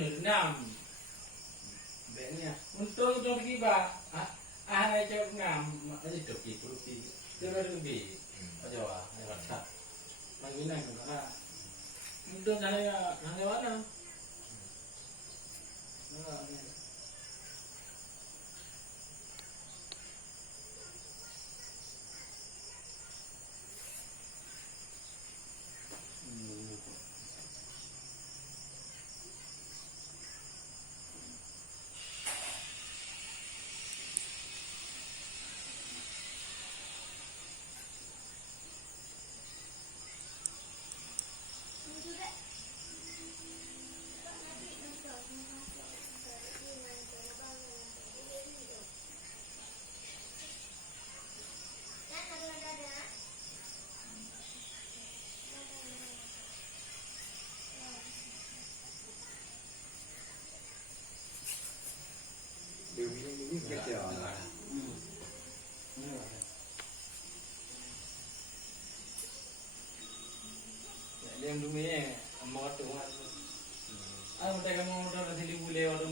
enam. Beknya. Untuk tiba, naik jawab enam, aja topi topi. Dia baru lebih. Aja wah, aja tak. Lagi naik kan. Untuk hanya mana? Dewi kerja. Dia dulu ni, mau tu. Aku tak kamu dah nanti boleh